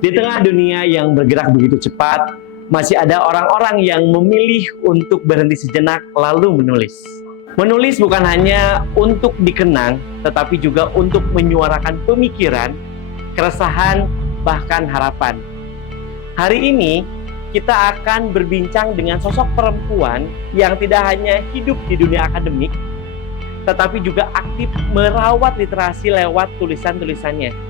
Di tengah dunia yang bergerak begitu cepat, masih ada orang-orang yang memilih untuk berhenti sejenak lalu menulis. Menulis bukan hanya untuk dikenang, tetapi juga untuk menyuarakan pemikiran, keresahan, bahkan harapan. Hari ini, kita akan berbincang dengan sosok perempuan yang tidak hanya hidup di dunia akademik, tetapi juga aktif merawat literasi lewat tulisan-tulisannya.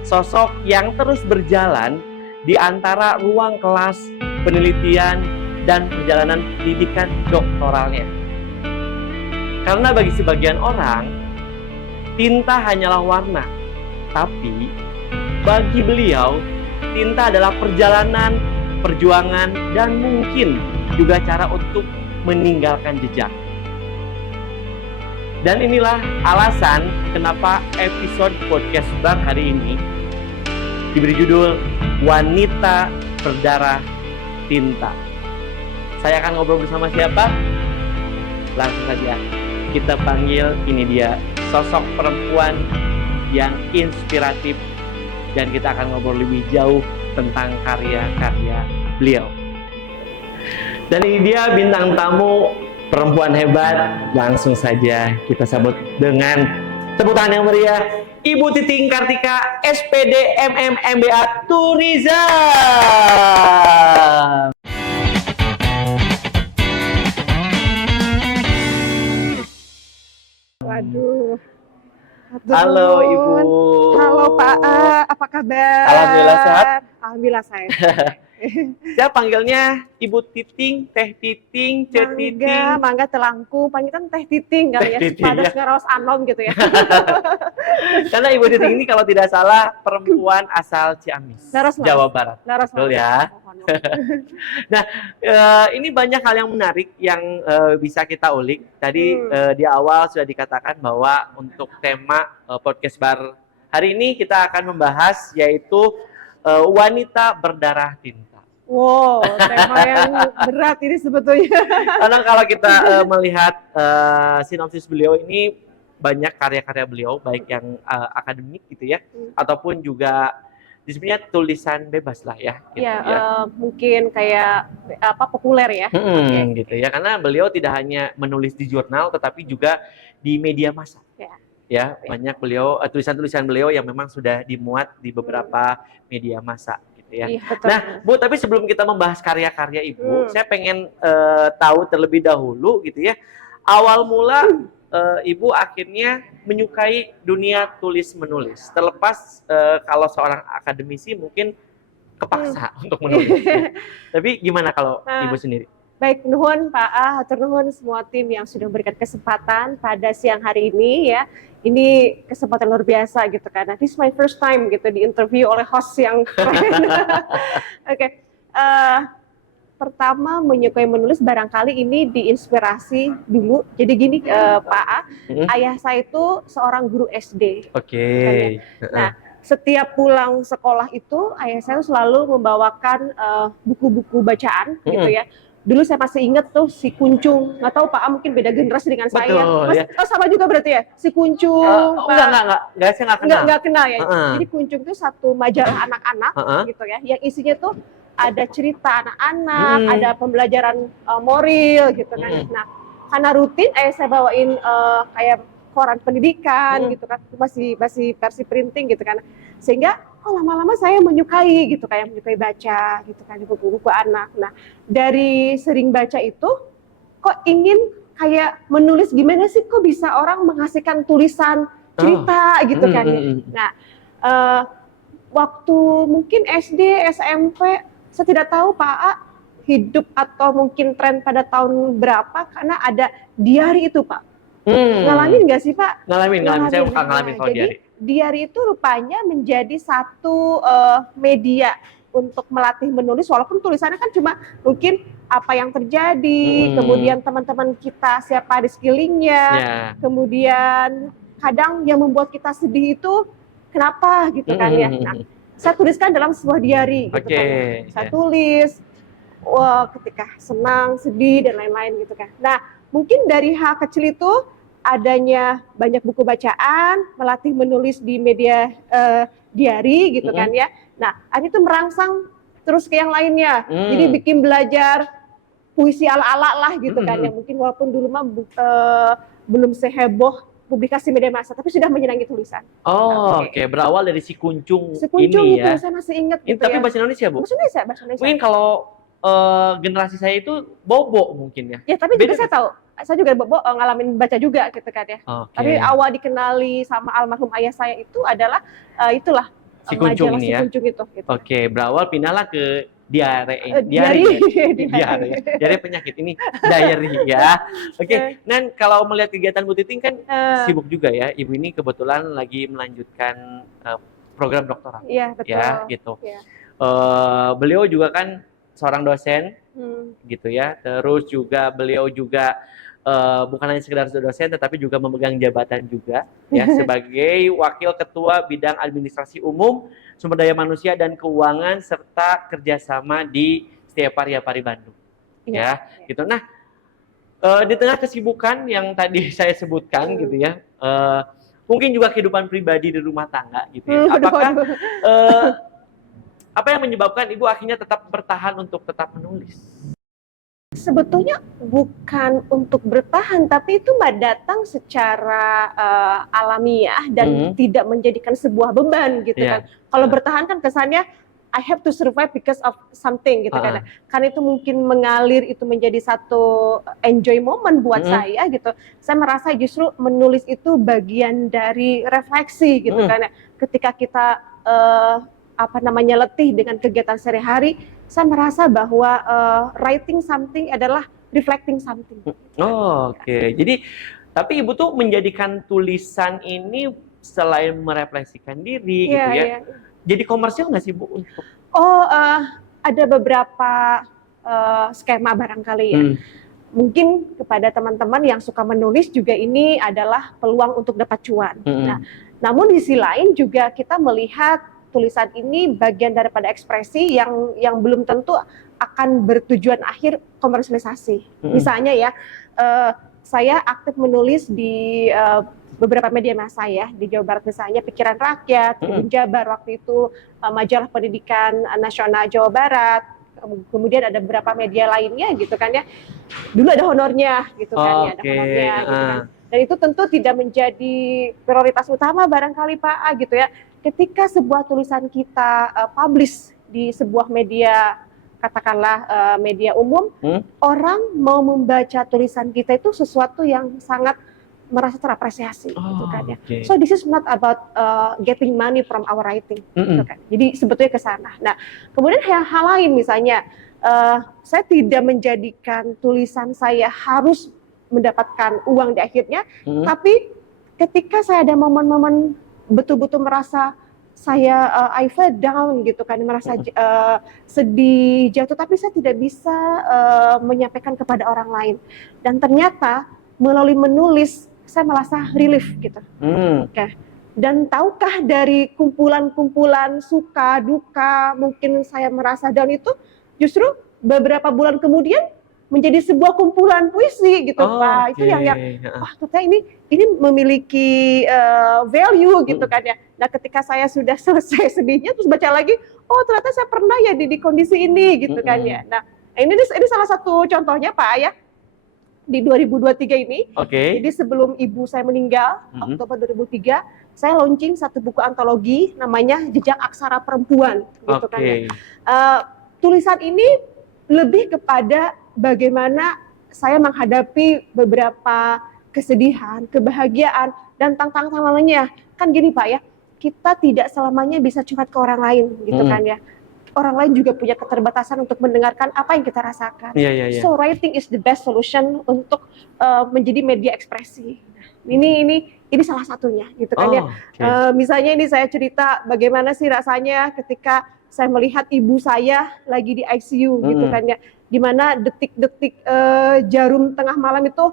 Sosok yang terus berjalan di antara ruang kelas, penelitian, dan perjalanan pendidikan doktoralnya. Karena bagi sebagian orang, tinta hanyalah warna, tapi bagi beliau, tinta adalah perjalanan, perjuangan, dan mungkin juga cara untuk meninggalkan jejak. Dan inilah alasan kenapa episode podcast Bar hari ini diberi judul Wanita Berdarah Tinta. Saya akan ngobrol bersama siapa? Langsung saja kita panggil, ini dia sosok perempuan yang inspiratif, dan kita akan ngobrol lebih jauh tentang karya-karya beliau. Dan ini dia bintang tamu, perempuan hebat. Langsung saja kita sambut dengan tepuk tangan yang meriah, Ibu Titing Kartika, SPD MM MBA Tourism. Waduh. Halo Ibu. Halo Pak A, apa kabar? Alhamdulillah sehat. Alhamdulillah sehat. Saya panggilnya Ibu Titing, Teh Titing, Ce Titing. Mangga telangku, panggilan Teh Titing kali ya, pada ngeraos anom gitu ya. Karena Ibu Titing ini kalau tidak salah perempuan asal Ciamis, Jawa Barat. Betul ya. Nah, ini banyak hal yang menarik yang bisa kita ulik. Tadi di awal sudah dikatakan bahwa untuk tema podcast Bar hari ini kita akan membahas yaitu wanita berdarah tinta. Wow, tema yang berat ini sebetulnya. Karena kalau kita melihat sinopsis beliau ini, banyak karya-karya beliau, baik yang akademik gitu ya, ataupun juga disebutnya tulisan bebas lah ya. Gitu, mungkin kayak apa populer ya. Gitu ya, karena beliau tidak hanya menulis di jurnal, tetapi juga di media massa. Ya, banyak beliau tulisan-tulisan beliau yang memang sudah dimuat di beberapa media massa. Ya. Iya, betul. Nah, Bu, tapi sebelum kita membahas karya-karya Ibu, saya pengen tahu terlebih dahulu gitu ya. Awal mula Ibu akhirnya menyukai dunia tulis-menulis. Terlepas kalau seorang akademisi mungkin kepaksa untuk menulis. Tapi gimana kalau Ibu sendiri? Baik, nuhun Pak A, hatur nuhun semua tim yang sudah memberikan kesempatan pada siang hari ini ya. Ini kesempatan luar biasa gitu kan. Nah, this is my first time gitu di interview oleh host yang keren. Oke. Pertama menyukai menulis barangkali ini diinspirasi dulu. Jadi gini Pak A, ayah saya itu seorang guru SD. Oke. Nah, setiap pulang sekolah itu ayah saya selalu membawakan buku-buku bacaan gitu ya. Dulu saya masih ingat tuh si Kuncung, nggak tahu Pak A mungkin beda generasi dengan saya. Mas, ya. Sama juga berarti ya, si Kuncung. Enggak, saya nggak kenal. Nggak kenal ya. Jadi Kuncung itu satu majalah anak-anak gitu ya, yang isinya tuh ada cerita anak-anak, ada pembelajaran moral gitu kan. Nah, karena rutin saya bawain kayak koran pendidikan gitu kan, masih versi printing gitu kan, sehingga lama-lama saya menyukai gitu, kayak menyukai baca gitu kan, buku-buku anak. Nah, dari sering baca itu kok ingin kayak menulis, gimana sih kok bisa orang menghasilkan tulisan cerita gitu kan ya. Nah, waktu mungkin SD, SMP, saya tidak tahu Pak A hidup atau mungkin tren pada tahun berapa, karena ada diary itu Pak. Ngalamin nggak sih Pak? Ngalamin. Saya bukan ngalamin kalau diary. Diary itu rupanya menjadi satu media untuk melatih menulis, walaupun tulisannya kan cuma mungkin apa yang terjadi, kemudian teman-teman kita siapa di sekelilingnya, kemudian kadang yang membuat kita sedih itu kenapa gitu kan ya. Nah, saya tuliskan dalam sebuah diary gitu kan. Saya tulis ketika senang, sedih dan lain-lain gitu kan. Nah, mungkin dari hal kecil itu adanya banyak buku bacaan, melatih menulis di media diary gitu kan ya. Nah, ini tuh merangsang terus ke yang lainnya. Jadi bikin belajar puisi ala-ala lah gitu kan, yang mungkin walaupun dulu mah belum seheboh publikasi media massa, tapi sudah menyenangi tulisan. Oke. Berawal dari si Kuncung, ini ini ya. Saya masih ingat gitu tapi ya. bahasa Indonesia, Bu? Bahasa Indonesia. Mungkin kalau generasi saya itu bobo mungkin ya. Ya, tapi juga saya tahu. Saya juga bobo ngalamin baca juga gitu kan ya. Tapi awal dikenali sama almarhum ayah saya itu adalah itulah si Kuncung ini ya. Si Kuncung itu. Gitu. Berawal pindahlah ke diare penyakit ini, diary ya. Dan kalau melihat kegiatan Bu Titing kan sibuk juga ya. Ibu ini kebetulan lagi melanjutkan program doktoral. Iya, betul. Ya, gitu. Ya. Beliau juga kan seorang dosen, gitu ya. Terus juga beliau juga bukan hanya sekedar dosen, tetapi juga memegang jabatan juga ya sebagai Wakil Ketua Bidang Administrasi Umum, Sumber Daya Manusia dan Keuangan serta kerjasama di Setiap Pari Bandung. Ya, gitu. Nah, di tengah kesibukan yang tadi saya sebutkan gitu ya, mungkin juga kehidupan pribadi di rumah tangga gitu ya. Apakah apa yang menyebabkan Ibu akhirnya tetap bertahan untuk tetap menulis? Sebetulnya bukan untuk bertahan, tapi itu datang secara alamiah dan tidak menjadikan sebuah beban gitu kan. Kalau bertahan kan kesannya I have to survive because of something gitu kan. Karena itu mungkin mengalir, itu menjadi satu enjoy moment buat saya gitu. Saya merasa justru menulis itu bagian dari refleksi gitu kan. Ketika kita letih dengan kegiatan sehari-hari, saya merasa bahwa writing something adalah reflecting something. Jadi, tapi Ibu tuh menjadikan tulisan ini selain merefleksikan diri gitu ya. Jadi komersil nggak sih Bu? Ada beberapa skema barangkali ya. Mungkin kepada teman-teman yang suka menulis juga ini adalah peluang untuk dapat cuan. Nah, namun di sisi lain juga kita melihat tulisan ini bagian daripada ekspresi yang belum tentu akan bertujuan akhir komersialisasi. Misalnya ya, saya aktif menulis di beberapa media massa ya, di Jawa Barat misalnya Pikiran Rakyat, Tribun Jabar waktu itu, Majalah Pendidikan Nasional Jawa Barat, kemudian ada beberapa media lainnya gitu kan ya. Dulu ada honornya gitu kan ya, ada honornya gitu kan. Dan itu tentu tidak menjadi prioritas utama barangkali Pak A gitu ya. Ketika sebuah tulisan kita publish di sebuah media, katakanlah media umum, orang mau membaca tulisan kita itu sesuatu yang sangat merasa terapresiasi, gitu kan ya. So this is not about getting money from our writing, gitu kan. Jadi sebetulnya ke sana. Nah, kemudian hal lain misalnya, saya tidak menjadikan tulisan saya harus mendapatkan uang di akhirnya, tapi ketika saya ada momen-momen betul-betul merasa saya I fell down gitu kan, merasa sedih, jatuh, tapi saya tidak bisa menyampaikan kepada orang lain. Dan ternyata melalui menulis saya merasa relief gitu. Dan tahukah dari kumpulan-kumpulan suka, duka, mungkin saya merasa down itu justru beberapa bulan kemudian menjadi sebuah kumpulan puisi gitu Pak. Itu yang ternyata ini memiliki value gitu kan ya. Nah, ketika saya sudah selesai sedihnya terus baca lagi, oh ternyata saya pernah ya di kondisi ini gitu kan ya. Nah, ini salah satu contohnya Pak ya. Di 2023 ini. Jadi sebelum ibu saya meninggal, Oktober 2003, saya launching satu buku antologi namanya Jejak Aksara Perempuan gitu kan ya. Tulisan ini lebih kepada bagaimana saya menghadapi beberapa kesedihan, kebahagiaan, dan tantangan-tantangannya. Kan gini Pak ya, kita tidak selamanya bisa curhat ke orang lain gitu kan ya. Orang lain juga punya keterbatasan untuk mendengarkan apa yang kita rasakan. So writing is the best solution untuk menjadi media ekspresi. Ini salah satunya gitu kan ya. Misalnya ini saya cerita bagaimana sih rasanya ketika saya melihat ibu saya lagi di ICU gitu kan ya. Gimana detik-detik jarum tengah malam itu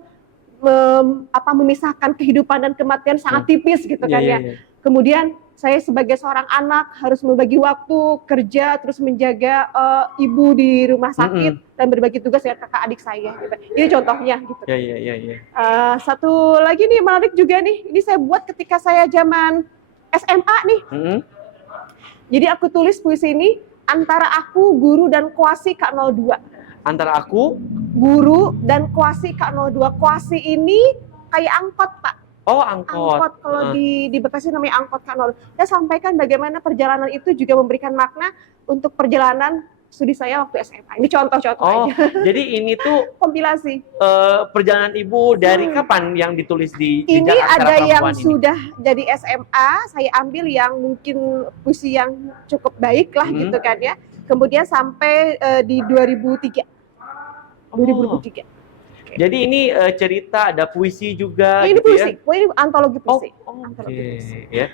memisahkan kehidupan dan kematian sangat tipis gitu kan ya. Kemudian saya sebagai seorang anak harus membagi waktu kerja terus menjaga ibu di rumah sakit dan berbagi tugas dengan kakak adik saya. Gitu. Ini contohnya gitu. Satu lagi nih menarik juga nih. Ini saya buat ketika saya zaman SMA nih. Jadi aku tulis puisi ini antara aku, guru, dan kuasi K02. Antara aku, guru, dan kuasi K02. Kuasi ini kayak angkot, Pak. oh angkot. Angkot, kalau di Bekasi namanya angkot K02. Saya sampaikan bagaimana perjalanan itu juga memberikan makna untuk perjalanan studi saya waktu SMA. Ini contoh-contoh aja. Jadi ini tuh kompilasi. Perjalanan Ibu dari kapan yang ditulis di Ini Jejak Aksara ada yang Perempuan ini? sudah jadi SMA, saya ambil yang mungkin puisi yang cukup baik lah gitu kan ya. Kemudian sampai di 2003. 2023. Jadi ini cerita, ada puisi juga Ini gitu puisi, ya? ini antologi puisi. Oke, ya.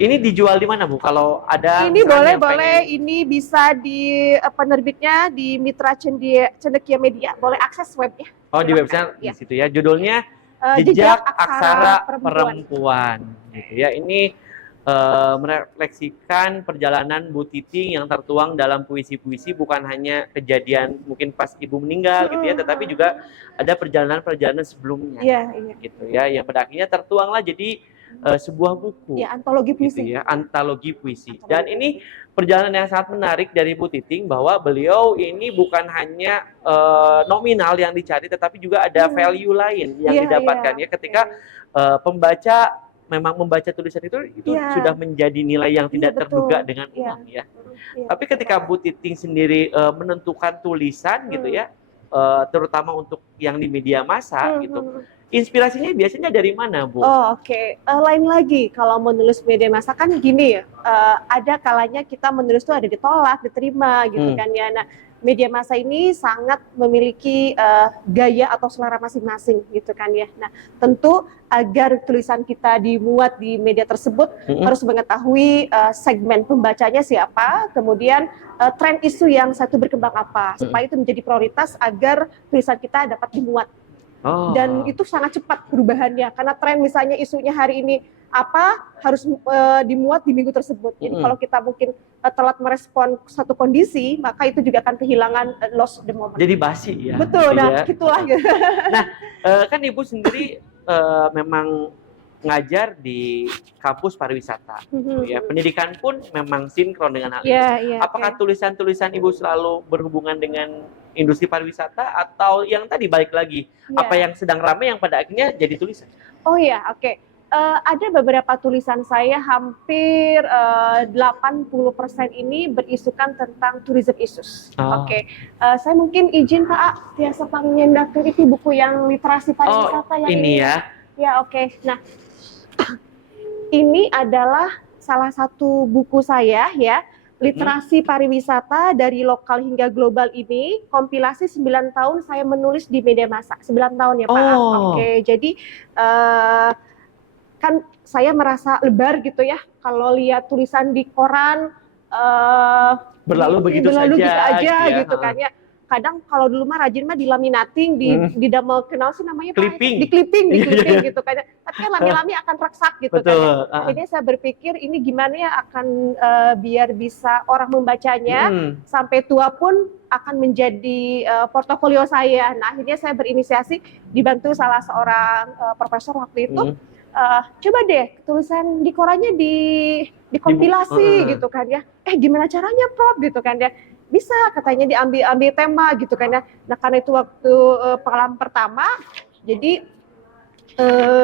Ini dijual di mana, Bu? Kalau ada Ini misalnya boleh, yang ini bisa di penerbitnya di Mitra Cendekia Media, boleh akses webnya. Oh, di website di situ ya. Judulnya Jejak Aksara Perempuan. Gitu ya. Ini merefleksikan perjalanan Bu Titing yang tertuang dalam puisi-puisi, bukan hanya kejadian mungkin pas Ibu meninggal gitu ya, tetapi juga ada perjalanan-perjalanan sebelumnya. Iya. Gitu ya, yang pada akhirnya tertuanglah jadi sebuah buku. Ya, antologi puisi. Gitu ya, antologi puisi. Dan ini perjalanan yang sangat menarik dari Bu Titing, bahwa beliau ini bukan hanya nominal yang dicari, tetapi juga ada value lain yang didapatkan ya ketika pembaca memang membaca tulisan itu sudah menjadi nilai yang tidak terduga dengan uang ya. Tapi ketika Bu Titing sendiri menentukan tulisan gitu ya, terutama untuk yang di media massa gitu, inspirasinya biasanya dari mana, Bu? Oh, oke. Lain lagi, kalau menulis media massa kan gini ya, ada kalanya kita menulis itu ada ditolak, diterima gitu kan ya. Nah, media massa ini sangat memiliki gaya atau selera masing-masing gitu kan ya. Nah, tentu agar tulisan kita dimuat di media tersebut harus mengetahui segmen pembacanya siapa, kemudian tren isu yang satu berkembang apa, supaya itu menjadi prioritas agar tulisan kita dapat dimuat. Dan itu sangat cepat perubahannya, karena tren misalnya isunya hari ini apa harus dimuat di minggu tersebut. Jadi kalau kita mungkin telat merespon satu kondisi, maka itu juga akan kehilangan lost the moment. Jadi basi ya. Betul, nah gitulah. Nah, kan Ibu sendiri memang ngajar di kampus pariwisata, ya. Pendidikan pun memang sinkron dengan hal itu. Apakah tulisan-tulisan Ibu selalu berhubungan dengan industri pariwisata, atau yang tadi balik lagi apa yang sedang ramai yang pada akhirnya jadi tulisan? Oh ya, oke. Ada beberapa tulisan saya, hampir 80% ini berisukan tentang tourism issues. Oke. Saya mungkin izin Pak, biasa mengendaki itu buku yang literasi pariwisata yang ini ya. Ya, oke. Nah, ini adalah salah satu buku saya ya, literasi pariwisata dari lokal hingga global ini, kompilasi 9 tahun saya menulis di media massa. 9 tahun ya Pak. Oke, jadi kan saya merasa lebar gitu ya kalau lihat tulisan di koran berlalu begitu saja gitu kan ya. Kadang kalau dulu mah rajin mah dilaminating, di damel kenal sih namanya clipping. Di clipping gitu kan. Tapi kan lami-lami akan reksak gitu. Betul. Kan. Jadi saya berpikir ini gimana ya akan biar bisa orang membacanya sampai tua pun akan menjadi portofolio saya. Nah, akhirnya saya berinisiasi dibantu salah seorang profesor waktu itu. Coba deh tulisan di korannya dikompilasi gitu kan ya. Gimana caranya Prof gitu kan ya. Bisa katanya diambil tema gitu kan ya. Nah, karena itu waktu pengalaman pertama, jadi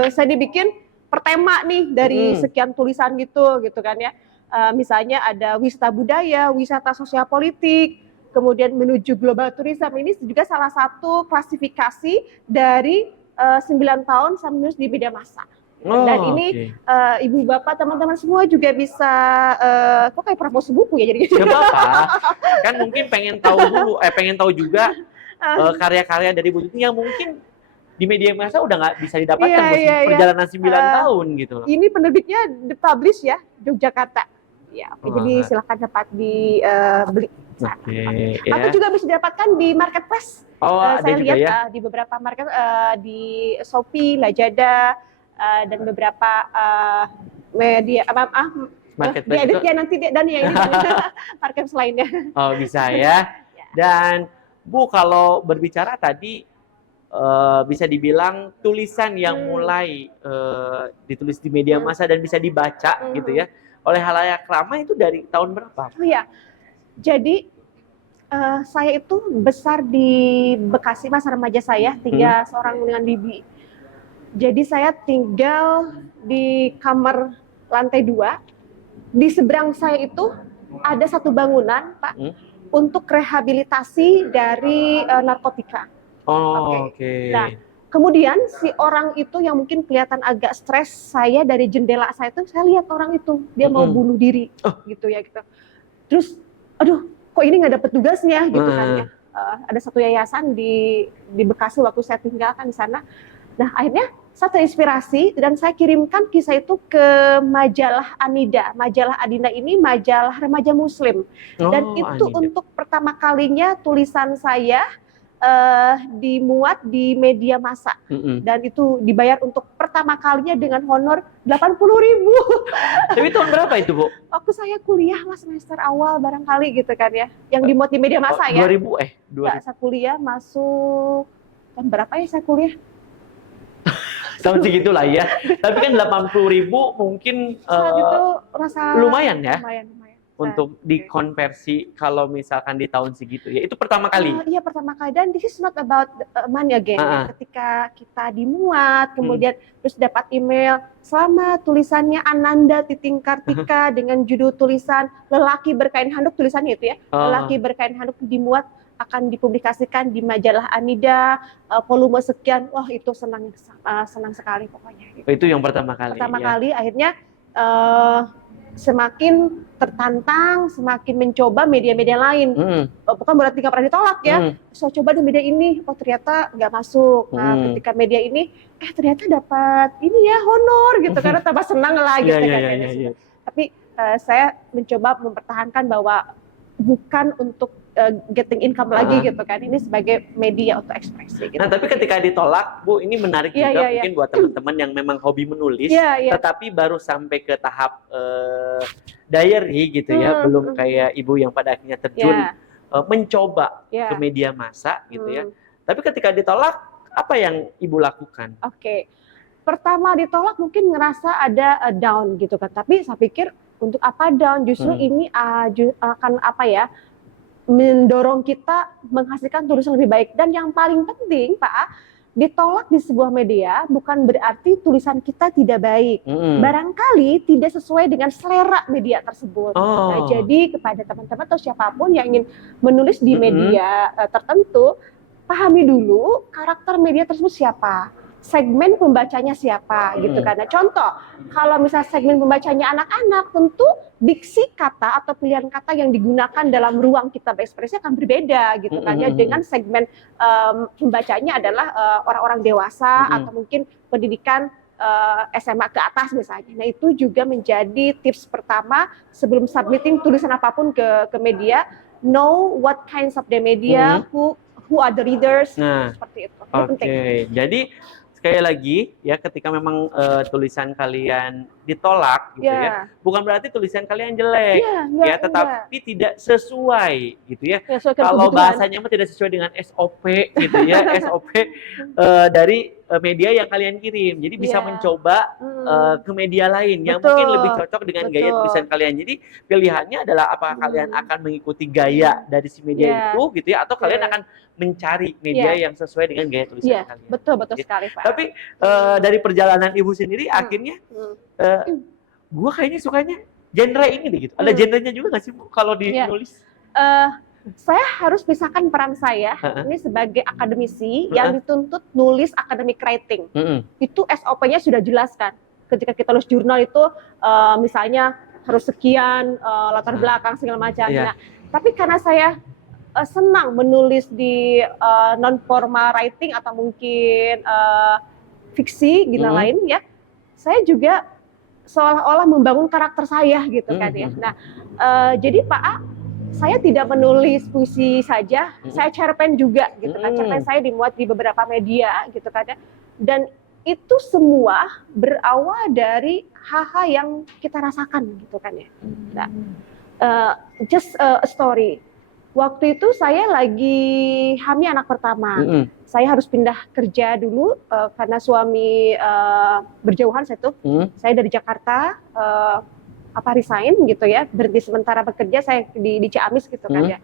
saya dibikin per tema nih dari sekian tulisan gitu kan ya. Misalnya ada wisata budaya, wisata sosial politik, kemudian menuju global tourism. Ini juga salah satu klasifikasi dari 9 tahun saya menulis di media massa. Dan ini ibu bapak teman-teman semua juga bisa kok kayak promosi buku ya jadi. Gak apa-apa. Kan mungkin pengen tahu juga karya-karya dari Bu Titing yang mungkin di media massa udah nggak bisa didapatkan perjalanan 9 tahun gitu loh. Ini penerbitnya The Publish ya, Yogyakarta. Ya, jadi silakan dapat dibeli. Atau juga bisa didapatkan di marketplace. Saya lihat ya? Di beberapa market, di Shopee, Lazada, dan beberapa media marketplace ya nanti dan ya ini marketplace lainnya. Oh bisa ya. Dan Bu, kalau berbicara tadi bisa dibilang tulisan yang mulai ditulis di media massa dan bisa dibaca gitu ya oleh halayak ramai itu dari tahun berapa? Oh ya, jadi saya itu besar di Bekasi, masa remaja saya tinggal seorang dengan bibi. Jadi saya tinggal di kamar lantai 2. Di seberang saya itu ada satu bangunan, Pak, untuk rehabilitasi dari narkotika. Oke. Nah, kemudian si orang itu yang mungkin kelihatan agak stres, saya dari jendela saya itu saya lihat orang itu dia mau bunuh diri, gitu ya gitu. Terus, aduh, kok ini nggak dapet tugasnya gitu kan ya. Ada satu yayasan di Bekasi waktu saya tinggalkan di sana. Nah, akhirnya saya terinspirasi dan saya kirimkan kisah itu ke majalah Anida. Majalah Adina ini majalah remaja muslim. Dan itu Anida. Untuk pertama kalinya tulisan saya dimuat di media massa. Dan itu dibayar untuk pertama kalinya dengan honor 80.000. Tapi tahun berapa itu, Bu? Waktu saya kuliah lah semester awal barangkali gitu kan ya. Yang dimuat di media massa ya. 2000. Enggak, saya kuliah masuk tahun berapa ya saya kuliah? Tahun segitulah ya. Tapi kan 80.000 mungkin saat itu rasa lumayan ya. Lumayan. Untuk dikonversi kalau misalkan di tahun segitu ya. Itu pertama kali? Iya, pertama kali. Dan this is not about money again. Ketika kita dimuat, kemudian terus dapat email, selamat tulisannya Ananda Titing Kartika dengan judul tulisan Lelaki Berkain Handuk, tulisannya itu ya. Lelaki Berkain Handuk dimuat akan dipublikasikan di majalah Anida, volume sekian. Wah, itu senang sekali pokoknya. Gitu. Itu yang pertama kali. Pertama kali, akhirnya semakin tertantang, semakin mencoba media-media lain. Bukan berarti nggak pernah ditolak ya. Saya coba di media ini, oh ternyata nggak masuk. Nah, ketika media ini, ternyata dapat ini ya honor gitu, karena tambah senang lah gitu kan. Tapi saya mencoba mempertahankan bahwa bukan untuk getting income lagi gitu kan, ini sebagai media untuk ekspresi gitu. Nah, tapi ketika ditolak, Bu, ini menarik juga mungkin buat teman-teman yang memang hobi menulis, tetapi baru sampai ke tahap diary gitu ya, belum kayak Ibu yang pada akhirnya terjun mencoba ke media massa gitu ya. Tapi ketika ditolak, apa yang Ibu lakukan? Pertama ditolak mungkin ngerasa ada down gitu kan, tapi saya pikir untuk apa down, justru ini akan apa ya, mendorong kita menghasilkan tulisan lebih baik. Dan yang paling penting, Pak, ditolak di sebuah media bukan berarti tulisan kita tidak baik. Barangkali tidak sesuai dengan selera media tersebut. Nah, jadi kepada teman-teman atau siapapun yang ingin menulis di media tertentu, pahami dulu karakter media tersebut siapa, segmen pembacanya siapa gitu kan. Nah, contoh, kalau misalnya segmen pembacanya anak-anak, tentu diksi kata atau pilihan kata yang digunakan dalam ruang kita berekspresi akan berbeda gitu kan ya, dengan segmen pembacanya adalah orang-orang dewasa atau mungkin pendidikan SMA ke atas misalnya. Nah, itu juga menjadi tips pertama sebelum submitting tulisan apapun ke media, know what kinds of the media, who are the readers, seperti itu. Ini penting. Jadi sekali lagi ya, ketika memang tulisan kalian ditolak gitu ya, bukan berarti tulisan kalian jelek tetapi tidak sesuai gitu ya. Kalau bahasanya mah tidak sesuai dengan SOP gitu ya, SOP dari media yang kalian kirim. Jadi bisa mencoba ke media lain yang mungkin lebih cocok dengan gaya tulisan kalian. Jadi pilihannya adalah apakah kalian akan mengikuti gaya dari si media itu gitu ya, atau kalian akan mencari media yang sesuai dengan gaya tulisan kalian. Betul sekali, Pak. Tapi dari perjalanan Ibu sendiri akhirnya gue kayaknya sukanya genre ini deh gitu. Ada genrenya juga nggak sih, Bu, kalau ditulis? Saya harus pisahkan peran saya ini sebagai akademisi yang dituntut nulis academic writing. Itu SOP-nya sudah jelas kan. Ketika kita tulis jurnal itu misalnya harus sekian latar belakang segala macam. Nah, tapi karena saya senang menulis di non formal writing atau mungkin fiksi gitu lain ya, saya juga seolah-olah membangun karakter saya gitu kan ya. Nah, jadi Pak A, saya tidak menulis puisi saja, saya cerpen juga gitu kan. Cerpen saya dimuat di beberapa media gitu kan ya. Dan itu semua berawal dari hal-hal yang kita rasakan gitu kan ya. Nah, just a story. Waktu itu saya lagi hamil anak pertama. Saya harus pindah kerja dulu karena suami berjauhan saya tuh. Saya dari Jakarta, resign gitu ya, berhenti sementara bekerja saya di Ciamis gitu kan ya.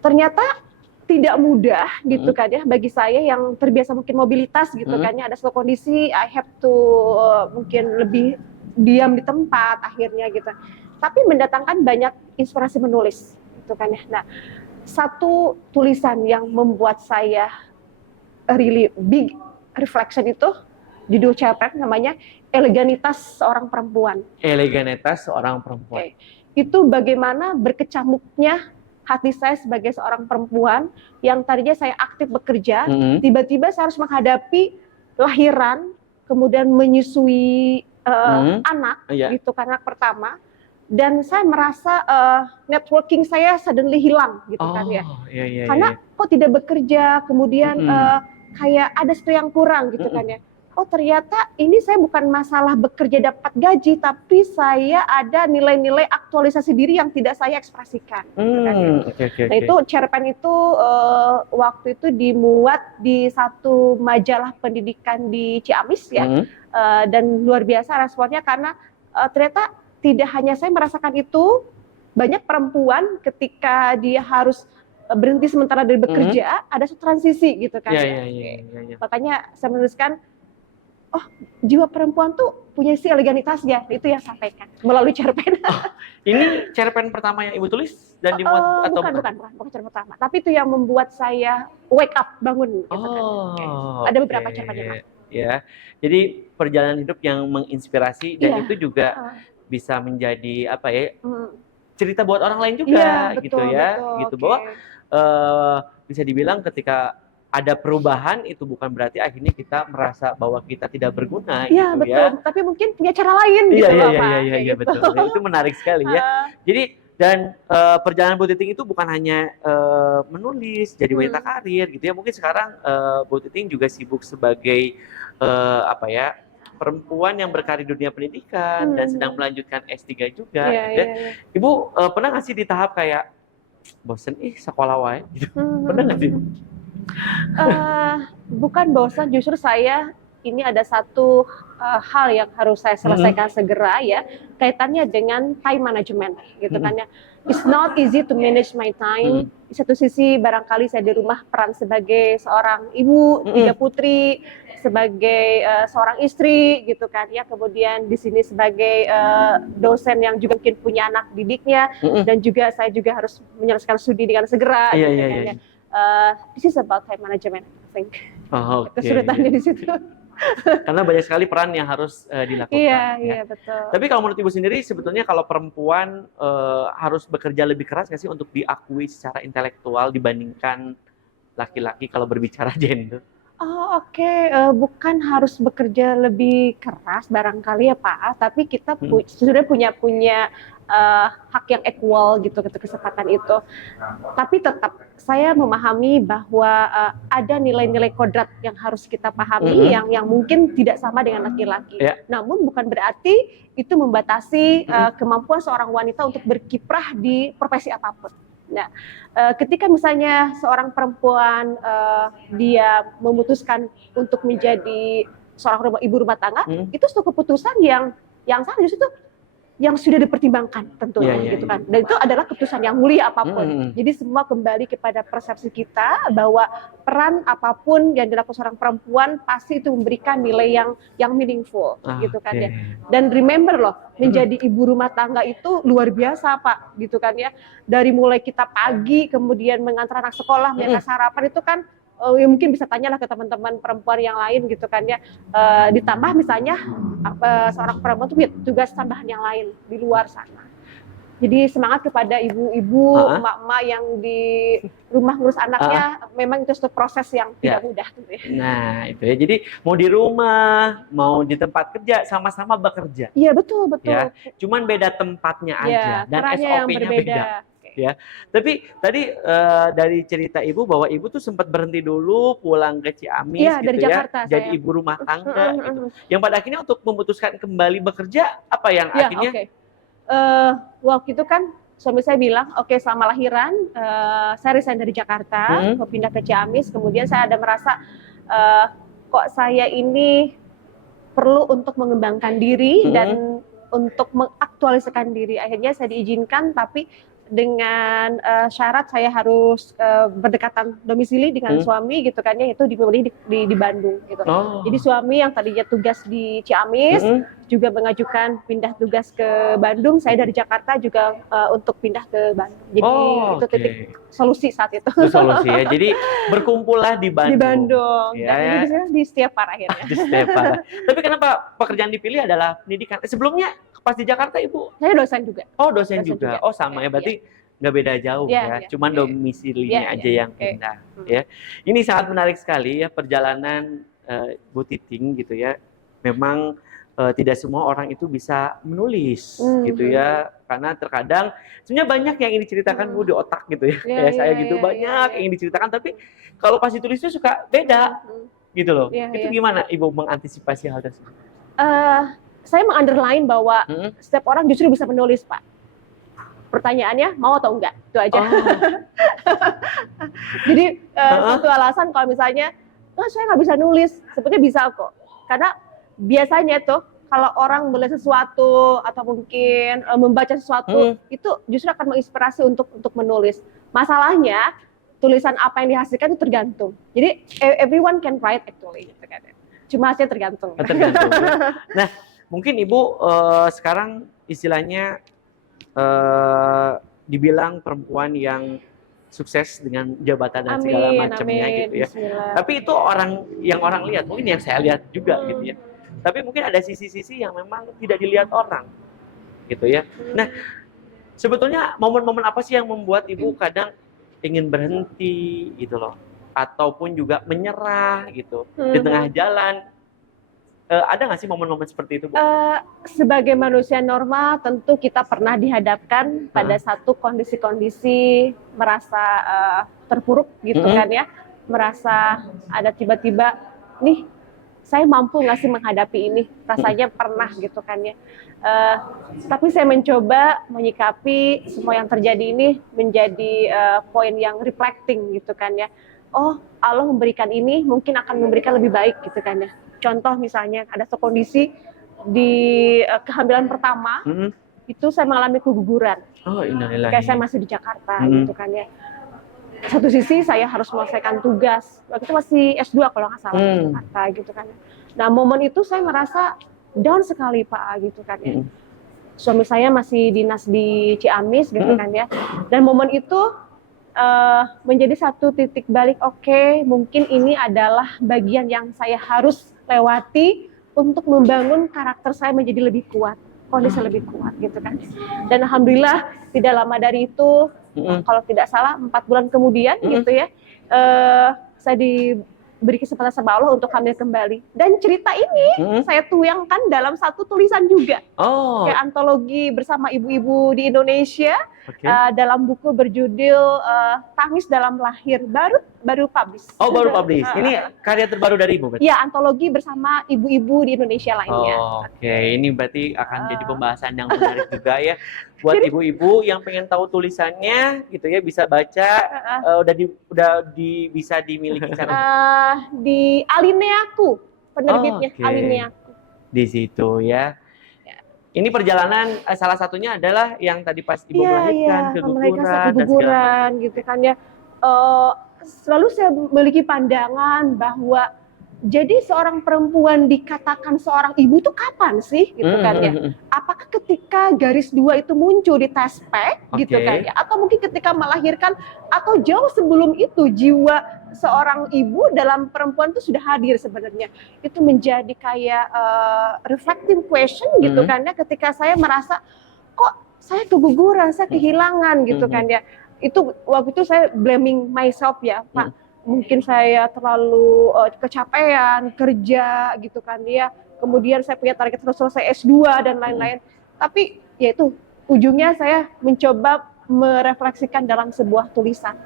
Ternyata tidak mudah gitu kan ya bagi saya yang terbiasa mungkin mobilitas gitu kan ya, ada suatu kondisi I have to mungkin lebih diam di tempat akhirnya gitu. Tapi mendatangkan banyak inspirasi menulis gitu kan ya. Nah, satu tulisan yang membuat saya really big reflection itu judul cerpen namanya Eleganitas Seorang Perempuan. Eleganitas Seorang Perempuan. Itu bagaimana berkecamuknya hati saya sebagai seorang perempuan yang tadinya saya aktif bekerja, tiba-tiba saya harus menghadapi lahiran, kemudian menyusui anak, gitu kan, anak pertama. Dan saya merasa networking saya suddenly hilang gitu kan ya. Karena kok tidak bekerja, kemudian kayak ada sesuatu yang kurang gitu kan ya. Oh ternyata ini saya bukan masalah bekerja dapat gaji, tapi saya ada nilai-nilai aktualisasi diri yang tidak saya ekspresikan. Gitu kan ya. Nah itu cerpen itu waktu itu dimuat di satu majalah pendidikan di Ciamis ya. Dan luar biasa responnya karena ternyata tidak hanya saya merasakan itu, banyak perempuan ketika dia harus berhenti sementara dari bekerja, ada transisi gitu kan. Makanya saya menuliskan, oh jiwa perempuan tuh punya si eleganitasnya, itu yang sampaikan melalui cerpen. Ini cerpen pertama yang Ibu tulis dan dimuat atau bukan cerpen pertama, tapi itu yang membuat saya wake up, bangun. Gitu kan. Ada beberapa cerpen yang lain. Ya, jadi perjalanan hidup yang menginspirasi dan itu juga bisa menjadi apa ya? Cerita buat orang lain juga, gitu ya, gitu bahwa bisa dibilang ketika ada perubahan itu bukan berarti akhirnya kita merasa bahwa kita tidak berguna gitu betul. ya. Tapi mungkin punya cara lain gitu loh Pak. Iya betul. Itu menarik sekali ya. Jadi dan perjalanan Bu Titing itu bukan hanya menulis, jadi wanita karir gitu ya. Mungkin sekarang Bu Titing juga sibuk sebagai perempuan yang berkarir di dunia pendidikan dan sedang melanjutkan S3 juga gitu. Ibu pernah nggak sih di tahap kayak bosen sekolah wae gitu? Pernah nggak sih? Bukan bosan, justru saya ini ada satu hal yang harus saya selesaikan segera ya, kaitannya dengan time management gitu kan ya. It's not easy to manage my time. Di satu sisi barangkali saya di rumah peran sebagai seorang ibu, 3 putri, sebagai seorang istri gitu kan ya, kemudian di sini sebagai dosen yang juga mungkin punya anak didiknya, dan juga saya juga harus menyelesaikan studi dengan segera gitu kan ya. This is about time management, I think. Kesulitannya di situ. Karena banyak sekali peran yang harus dilakukan. Iya, betul. Tapi kalau menurut Ibu sendiri, sebetulnya kalau perempuan harus bekerja lebih keras nggak sih untuk diakui secara intelektual dibandingkan laki-laki kalau berbicara gender? Bukan harus bekerja lebih keras barangkali ya Pak, tapi kita sudah punya hak yang equal gitu, kesempatan itu. Tapi tetap saya memahami bahwa ada nilai-nilai kodrat yang harus kita pahami yang mungkin tidak sama dengan laki-laki. Namun bukan berarti itu membatasi kemampuan seorang wanita untuk berkiprah di profesi apapun. Nah, ketika misalnya seorang perempuan dia memutuskan untuk menjadi seorang ibu rumah tangga, itu suatu keputusan yang salah, justru itu yang sudah dipertimbangkan tentunya gitu kan. Dan itu adalah keputusan yang mulia apapun. Jadi semua kembali kepada persepsi kita bahwa peran apapun yang dilakukan seorang perempuan pasti itu memberikan nilai yang meaningful gitu kan ya. Dan remember loh, menjadi ibu rumah tangga itu luar biasa Pak gitu kan ya. Dari mulai kita pagi kemudian mengantar anak sekolah, mereka sarapan itu kan ya mungkin bisa tanyalah ke teman-teman perempuan yang lain gitu kan ya. Ditambah misalnya seorang perempuan itu punya tugas tambahan yang lain di luar sana. Jadi semangat kepada ibu-ibu, emak-emak yang di rumah ngurus anaknya, memang itu suatu proses yang tidak mudah tuh ya. Nah itu ya, jadi mau di rumah, mau di tempat kerja, sama-sama bekerja. Iya betul. Ya, cuman beda tempatnya aja dan SOP-nya beda. Ya, tapi tadi dari cerita Ibu bahwa Ibu tuh sempat berhenti dulu pulang ke Ciamis gitu dari Jakarta, jadi ibu rumah tangga gitu. Yang pada akhirnya untuk memutuskan kembali bekerja apa yang akhirnya? Waktu itu kan suami saya bilang, selama lahiran saya resign dari Jakarta, mau pindah ke Ciamis. Kemudian saya ada merasa kok saya ini perlu untuk mengembangkan diri dan untuk mengaktualisasikan diri. Akhirnya saya diizinkan, tapi dengan syarat saya harus berdekatan domisili dengan suami gitu kan ya, itu dipilih di Bandung gitu. Jadi suami yang tadinya tugas di Ciamis juga mengajukan pindah tugas ke Bandung, saya dari Jakarta juga untuk pindah ke Bandung. Jadi itu titik solusi saat itu. Itu solusi ya. Jadi berkumpullah di Bandung. Di Bandung. Ya. Dan ini di setiap akhirnya. Di setiap Tapi kenapa pekerjaan dipilih adalah pendidikan? Sebelumnya pas di Jakarta Ibu? Saya dosen juga. Oh, dosen juga. Oh, sama ya. Berarti nggak beda jauh ya. Cuman domisilinya aja yang pindah. Ya. Ini sangat menarik sekali ya perjalanan Bu Titing gitu ya. Memang tidak semua orang itu bisa menulis gitu ya. Karena terkadang sebenarnya banyak yang ingin diceritakan Bu di otak gitu ya. Kayak saya gitu banyak yang ingin diceritakan, tapi kalau pas ditulis itu suka beda gitu loh. Itu gimana Ibu mengantisipasi hal tersebut? Saya meng-underline bahwa setiap orang justru bisa menulis, Pak. Pertanyaannya mau atau enggak, itu aja. Jadi satu alasan kalau misalnya saya nggak bisa nulis, sebetulnya bisa kok. Karena biasanya tuh kalau orang melihat sesuatu atau mungkin membaca sesuatu itu justru akan menginspirasi untuk menulis. Masalahnya tulisan apa yang dihasilkan itu tergantung. Jadi everyone can write actually, gitu kan. Cuma hasilnya tergantung. Tergantung. Nah, mungkin Ibu sekarang istilahnya dibilang perempuan yang sukses dengan jabatan dan segala macamnya gitu ya. Bismillah. Tapi itu yang orang lihat, mungkin yang saya lihat juga gitu ya. Tapi mungkin ada sisi-sisi yang memang tidak dilihat orang gitu ya. Nah, sebetulnya momen-momen apa sih yang membuat Ibu kadang ingin berhenti gitu loh, ataupun juga menyerah gitu di tengah jalan? Ada nggak sih momen-momen seperti itu, Bu? Sebagai manusia normal, tentu kita pernah dihadapkan pada satu kondisi-kondisi merasa terpuruk gitu kan ya, merasa ada tiba-tiba nih saya mampu nggak sih menghadapi ini, rasanya pernah gitu kan ya. Tapi saya mencoba menyikapi semua yang terjadi ini menjadi poin yang reflecting gitu kan ya. Oh, Allah memberikan ini, mungkin akan memberikan lebih baik gitu kan ya. Contoh misalnya ada satu kondisi di kehamilan pertama, itu saya mengalami keguguran. Oh, innalillahi. Kayak saya masih di Jakarta gitu kan ya. Satu sisi saya harus menyelesaikan tugas, waktu itu masih S2 kalau nggak salah di Jakarta gitu kan. Nah momen itu saya merasa down sekali Pak gitu kan ya. Suami saya masih dinas di Ciamis gitu kan ya. Dan momen itu menjadi satu titik balik, oke, mungkin ini adalah bagian yang saya harus lewati untuk membangun karakter saya menjadi lebih kuat, kondisi lebih kuat gitu kan. Dan alhamdulillah tidak lama dari itu, kalau tidak salah 4 bulan kemudian gitu ya, saya diberi kesempatan sama Allah untuk hamil kembali. Dan cerita ini saya tuangkan dalam satu tulisan juga, kayak antologi bersama ibu-ibu di Indonesia. Dalam buku berjudul Tangis Dalam Lahir, baru publish. Oh, baru publish. Ini karya terbaru dari Ibu berarti? Ya, antologi bersama ibu-ibu di Indonesia lainnya. Oke, ini berarti akan jadi pembahasan yang menarik juga ya buat ibu-ibu yang pengen tahu tulisannya gitu ya, bisa baca. Bisa dimiliki cara di Alineaku, penerbitnya. Alineaku. Di situ ya. Ini perjalanan salah satunya adalah yang tadi pas Ibu melahirkan, keguguran gitu kan ya. Selalu saya memiliki pandangan bahwa jadi seorang perempuan dikatakan seorang ibu tuh kapan sih gitu kan ya? Apakah ketika garis 2 itu muncul di tespek gitu kan ya? Atau mungkin ketika melahirkan, atau jauh sebelum itu jiwa seorang ibu dalam perempuan itu sudah hadir sebenarnya. Itu menjadi kayak reflecting question gitu kan ya, ketika saya merasa kok saya keguguran, saya kehilangan gitu kan ya. Itu waktu itu saya blaming myself ya, Pak. Mungkin saya terlalu kecapean kerja gitu kan ya. Kemudian saya punya target terus selesai S2 dan lain-lain. Tapi ya itu ujungnya saya mencoba merefleksikan dalam sebuah tulisan.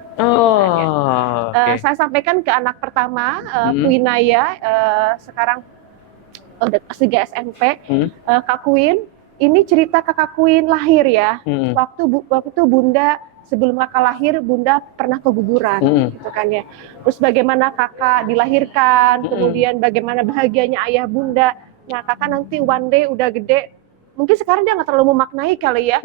Saya sampaikan ke anak pertama, Quinaya, sekarang udah kelas 3 SMP, Kak Queen. Ini cerita Kakak Queen lahir ya. Waktu itu Bunda, sebelum kakak lahir, Bunda pernah keguguran, gitu kan ya. Terus bagaimana kakak dilahirkan, kemudian bagaimana bahagianya ayah Bunda. Nah, kakak nanti one day udah gede, mungkin sekarang dia nggak terlalu memaknai kali ya.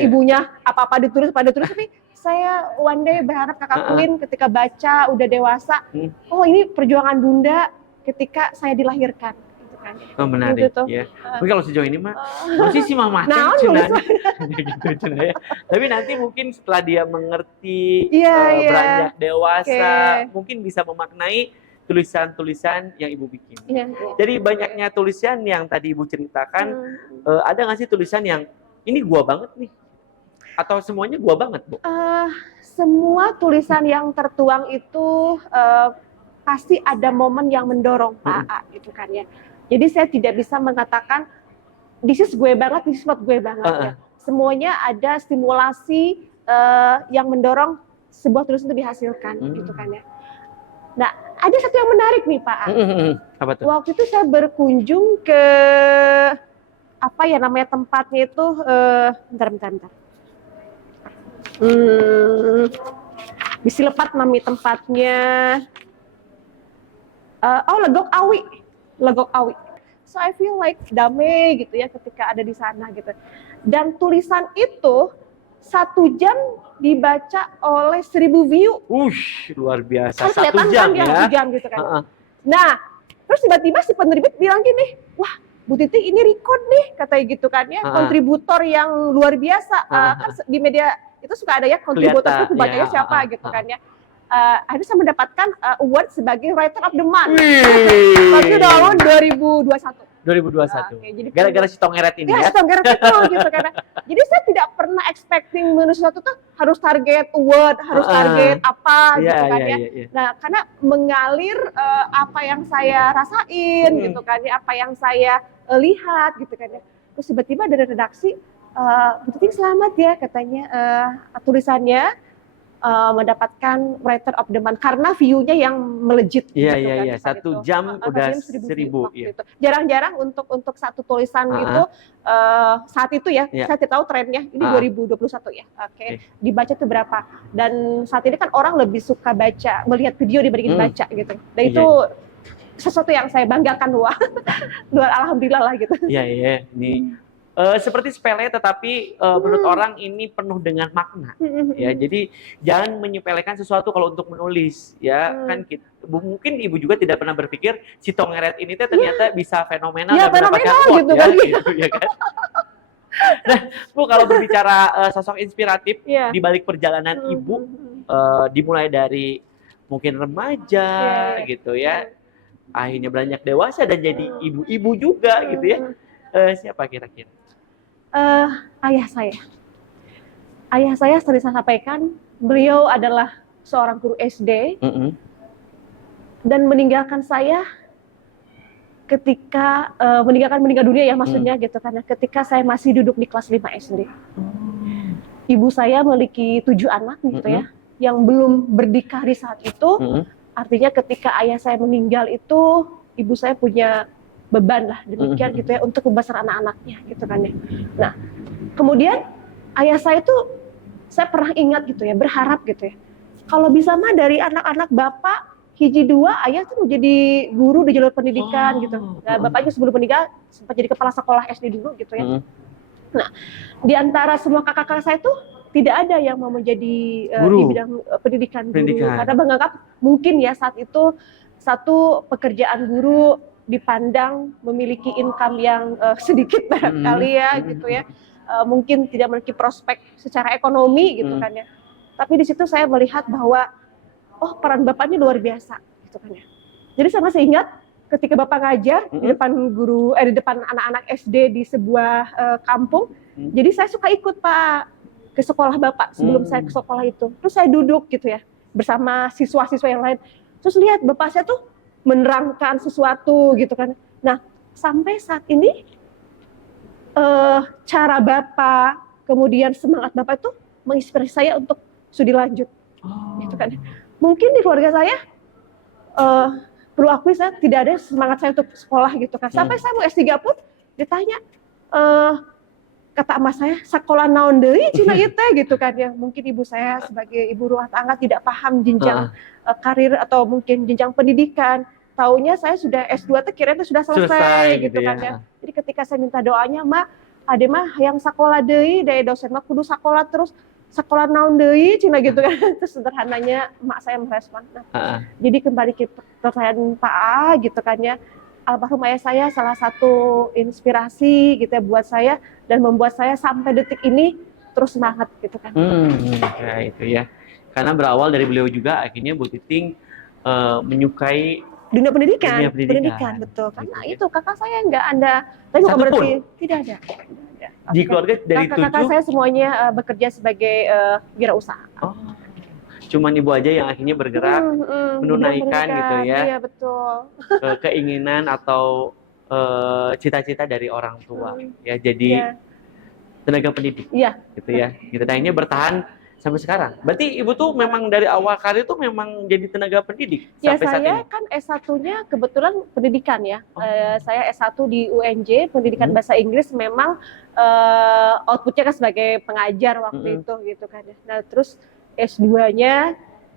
Ibunya apa-apa ditulis, tapi saya one day berharap kakak Queen ketika baca udah dewasa, oh ini perjuangan bunda ketika saya dilahirkan. Gitu kan. Oh, menarik gitu, ya. Tapi kalau sejauh ini mah posisi mama gitu ya. Tapi nanti mungkin setelah dia mengerti beranjak dewasa, mungkin bisa memaknai tulisan-tulisan yang ibu bikin. Jadi banyaknya tulisan yang tadi ibu ceritakan, ada nggak sih tulisan yang ini gua banget nih? Atau semuanya gua banget, Bu? Semua tulisan yang tertuang itu pasti ada momen yang mendorong Pak A, gitu kan ya. Jadi saya tidak bisa mengatakan this is gue banget, this is not gue banget. Ya. Semuanya ada stimulasi yang mendorong sebuah tulisan itu dihasilkan, gitu kan ya. Nah, ada satu yang menarik nih Pak A. Apa tuh? Waktu itu saya berkunjung ke apa ya namanya tempatnya itu, bentar. Di Silepat nami tempatnya. Legok Awi. So I feel like damai gitu ya ketika ada di sana gitu. Dan tulisan itu 1 jam dibaca oleh 1000 view. Luar biasa. Kan 1 jam ya. 1 jam gitu kan. Nah, terus tiba-tiba si penerbit bilang gini, wah Bu Titi ini record nih, katanya gitu kan ya, kontributor yang luar biasa. Kan di media itu suka ada ya kontributor itu pembacanya siapa gitu kan ya. Akhirnya saya mendapatkan award sebagai Writer of the Month pada tahun 2021. 2021. Jadi gara-gara si Tongeret ini ya? Si Tongeret itu gitu kan. Jadi saya tidak pernah expecting menulis sesuatu tuh harus target award, harus target apa gitu kan ya. Nah, karena mengalir apa yang saya rasain gitu kan ya, apa yang saya lihat gitu kan ya. Terus tiba-tiba dari redaksi, "Betul selamat ya," katanya, tulisannya mendapatkan Writer of the Month karena view-nya yang melejit. Iya. 1 jam udah 1000. Jarang-jarang untuk satu tulisan gitu saat itu ya. Saya tidak tahu trennya. Ini 2021 ya. Dibaca tuh berapa? Dan saat ini kan orang lebih suka baca, melihat video dibandingin baca gitu. Dan itu sesuatu yang saya banggakan luar alhamdulillah lah gitu. Iya. Ini seperti sepele tetapi menurut orang ini penuh dengan makna ya. Jadi jangan menyepelekan sesuatu kalau untuk menulis ya. Kan mungkin ibu juga tidak pernah berpikir si Tongeret ini ternyata bisa fenomenal dan mendapatkan award gitu kan. Nah, Bu, kalau berbicara sosok inspiratif di balik perjalanan ibu, dimulai dari mungkin remaja gitu ya, akhirnya beranjak dewasa dan jadi ibu-ibu juga gitu ya. Siapa kira-kira? Ayah saya. Ayah saya sering saya sampaikan, beliau adalah seorang guru SD dan meninggalkan saya ketika meninggal dunia ya maksudnya gitu, karena ketika saya masih duduk di kelas 5 SD. Ibu saya memiliki 7 anak gitu ya, yang belum berdikari saat itu. Artinya ketika ayah saya meninggal itu, ibu saya punya beban lah demikian gitu ya untuk membesar anak-anaknya gitu kan ya. Nah, kemudian ayah saya tuh saya pernah ingat gitu ya, berharap gitu ya. Kalau bisa mah dari anak-anak bapak hiji 2 ayah tuh mau jadi guru di jalur pendidikan gitu. Nah, bapaknya sebelum meninggal sempat jadi kepala sekolah SD dulu gitu ya. Nah, di antara semua kakak-kakak saya tuh tidak ada yang mau menjadi di bidang pendidikan guru karena menganggap mungkin ya saat itu satu pekerjaan guru dipandang memiliki income yang sedikit barangkali ya gitu ya, mungkin tidak memiliki prospek secara ekonomi gitu kan ya. Tapi di situ saya melihat bahwa peran bapak ini luar biasa gitu kan ya. Jadi saya masih ingat ketika bapak ngajar di depan di depan anak-anak SD di sebuah kampung. Jadi saya suka ikut Pak ke sekolah bapak sebelum saya ke sekolah itu. Terus saya duduk gitu ya bersama siswa-siswa yang lain. Terus lihat bapak saya tuh menerangkan sesuatu gitu kan. Nah, sampai saat ini cara bapak, kemudian semangat bapak itu menginspirasi saya untuk studi lanjut. Gitu kan. Mungkin di keluarga saya perlu akui saya tidak ada semangat saya untuk sekolah gitu kan. Sampai saya mau S3 pun ditanya kata emak saya sekolah naon deui cina ieu teh gitu kan ya. Mungkin ibu saya sebagai ibu rumah tangga tidak paham jenjang karir atau mungkin jenjang pendidikan. Taunya saya sudah S2 teh kira-kira sudah selesai gitu kan ya. Jadi ketika saya minta doanya, "Mak, ade mah yang sekolah deui, daya dosen mah kudu sekolah terus, sekolah naon deui cina gitu kan. Terus sederhananya emak saya merespon. Nah, jadi kembali ke pertanyaan Pak A gitu kan ya, almarhum ayah saya salah satu inspirasi gitu ya buat saya dan membuat saya sampai detik ini terus semangat gitu kan. Ya itu ya. Karena berawal dari beliau juga akhirnya Bu Titing menyukai dunia pendidikan, Gitu betul. Karena ya. itu kakak saya nggak ada, tapi bukan Satu berarti pun? tidak ada. Di keluarga dari Kakak 7. saya semuanya bekerja sebagai wirausaha. Oh, cuman ibu aja yang akhirnya bergerak menunaikan gitu ya. Iya betul. Keinginan atau cita-cita dari orang tua ya jadi tenaga pendidik. Iya. Gitu ya. Gitu. Nah, ini bertahan sampai sekarang. Berarti ibu tuh memang dari awal karir tuh memang jadi tenaga pendidik Ya sampai saat saya ini. kan S1-nya kebetulan pendidikan ya. Saya S1 di UNJ pendidikan bahasa Inggris, memang outputnya kan sebagai pengajar waktu itu gitu kan. Nah terus S2-nya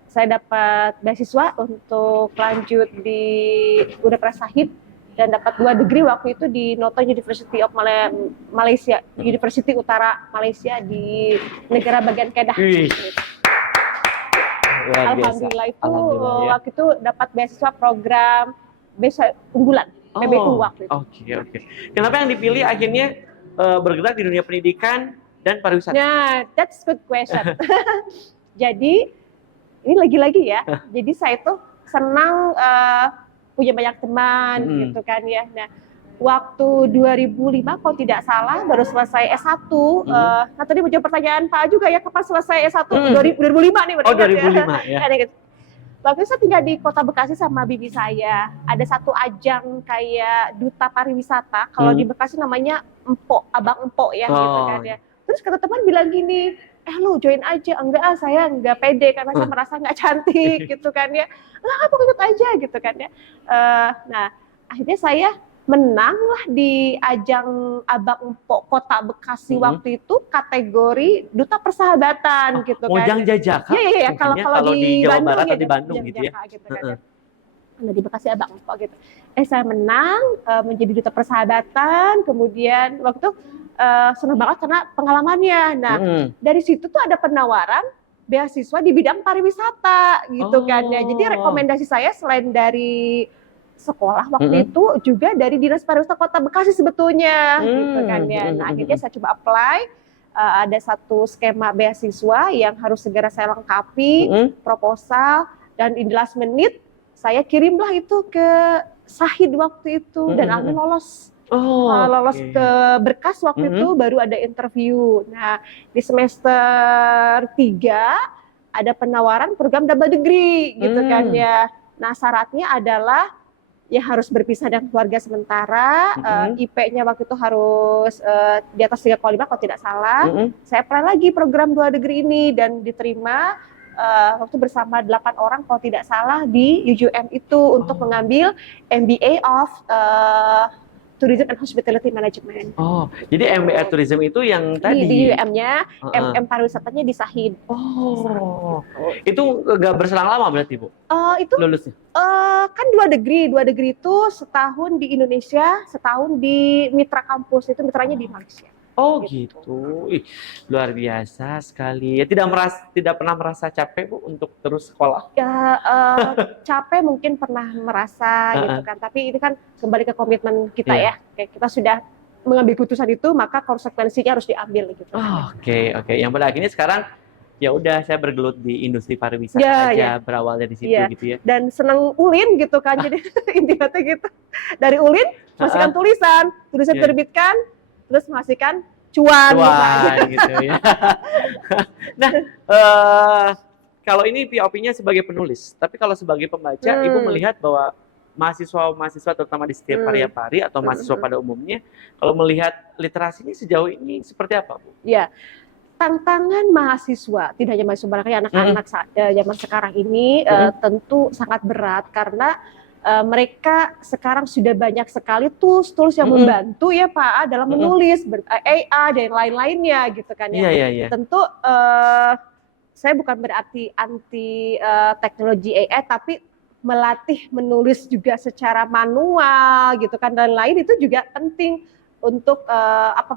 saya dapat beasiswa untuk lanjut di Universitas Shahid dan dapat 2 degree waktu itu di Northern University of Malaysia, University Utara Malaysia di negara bagian Kedah. Alhamdulillah itu ya. waktu itu dapat beasiswa program beasiswa unggulan PBU waktu itu. Oke. Kenapa yang dipilih akhirnya bergerak di dunia pendidikan dan pariwisata? Nah, that's good question. Jadi ini lagi-lagi ya. Jadi saya tuh senang punya banyak teman gitu kan ya. Nah, waktu 2005 kalau tidak salah baru selesai S1. Nah tadi menjawab pertanyaan Pak juga ya, kapan selesai S1? 2005 nih berarti. 2005 ya. Waktu itu saya tinggal di Kota Bekasi sama bibi saya. Ada satu ajang kayak duta pariwisata. Kalau di Bekasi namanya Empok, Abang Empok ya gitu kan ya. Terus kata teman bilang gini, lu join aja. Enggak, saya enggak pede karena saya merasa enggak cantik gitu kan ya. Enggak, aku ikut aja gitu kan ya. Nah, akhirnya saya menang lah di ajang Abang Empok Kota Bekasi waktu itu kategori duta persahabatan gitu kan. Mojang Jajaka. Iya, kalau di Jawa Bandung, Barat ya, atau di Bandung gitu ya. Gitu kan. Nah, di Bekasi Abang Empok gitu. Saya menang menjadi duta persahabatan, kemudian waktu itu senang banget karena pengalamannya. Nah, dari situ tuh ada penawaran beasiswa di bidang pariwisata gitu kan ya. Jadi rekomendasi saya selain dari sekolah waktu itu juga dari Dinas Pariwisata Kota Bekasi sebetulnya gitu kan ya. Nah, akhirnya saya coba apply, ada satu skema beasiswa yang harus segera saya lengkapi, proposal, dan in the last minute saya kirimlah itu ke Shahid waktu itu dan alhamdulillah lolos. Lolos ke berkas waktu itu, baru ada interview. Nah, di semester 3 ada penawaran program double degree gitu kan ya. Nah, syaratnya adalah ya harus berpisah dengan keluarga sementara, IP-nya waktu itu harus di atas 3,5 kalau tidak salah. Saya apply lagi program 2 degree ini dan diterima waktu bersama 8 orang kalau tidak salah di UUM itu untuk mengambil MBA of Tourism and Hospitality Management. Jadi MBA Tourism itu yang tadi di UUM-nya, MM pariwisatanya di Shahid. Itu nggak berselang lama berarti Bu? Itu lulusnya? Kan 2 degree itu setahun di Indonesia, setahun di mitra kampus, itu mitranya di Malaysia. Gitu. Ih, luar biasa sekali. Ya tidak pernah merasa capek Bu untuk terus sekolah? Ya capek mungkin pernah merasa gitu kan, tapi ini kan kembali ke komitmen kita ya. Kayak kita sudah mengambil keputusan itu, maka konsekuensinya harus diambil gitu. Oke. Yang pada akhirnya sekarang ya udah saya bergelut di industri pariwisata aja, berawal dari situ gitu ya. Dan seneng ulin gitu kan, jadi intinya gitu. Dari ulin masukkan tulisan terbitkan, terus menghasilkan cuan gitu ya. Nah, kalau ini POP-nya sebagai penulis, tapi kalau sebagai pembaca, Ibu melihat bahwa mahasiswa terutama di setiap pari atau mahasiswa pada umumnya, kalau melihat literasinya sejauh ini seperti apa, Bu? Ya, tantangan mahasiswa, tidak hanya mahasiswa, anak-anak zaman sekarang ini tentu sangat berat karena mereka sekarang sudah banyak sekali tools yang membantu ya Pak dalam menulis, AI dan lain-lainnya gitu kan ya. Tentu saya bukan berarti anti teknologi AI, tapi melatih menulis juga secara manual gitu kan dan lain itu juga penting untuk